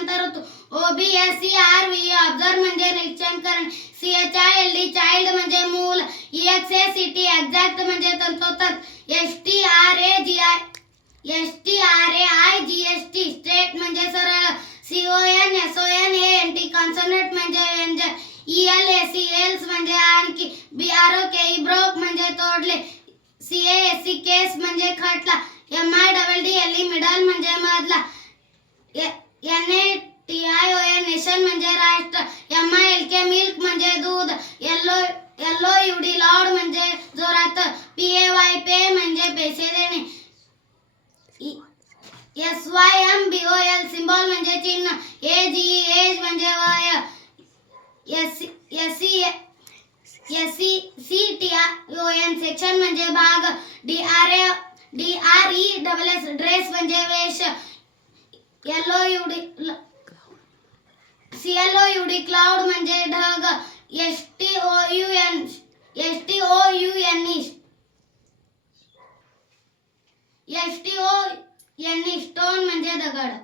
O B S C R V observe म्हणजे निरीक्षण करणे. आय एल डी चाइल्ड म्हणजे मूल. E X A C T exact म्हणजे तंतोतंत. S T R A G I S T R A I G S T straight म्हणजे सरळ. O N S O N A N T consonant म्हणजे व्यंजन ई L A C else म्हणजे आणखी. B R O के ई broke म्हणजे तोडले. सी A S C case म्हणजे खटला. M I double D L E middle म्हणजे मधला N A T I O nation म्हणजे राष्ट्र एम एल के मिल्क दूध ओ एल ओ लॉर्ड म्हणजे जोरात पी ए वाय पे पैसे देणे. S Y M B O L म्हणजे चिन्ह. ए जी एज म्हणजे वय. S S S C C T O N section भाग D R A D R E double S dress वेश L O U D C L O U D cloud म्हणजे ढग. S T O U N S T O U N E S T O N stone म्हणजे दगड.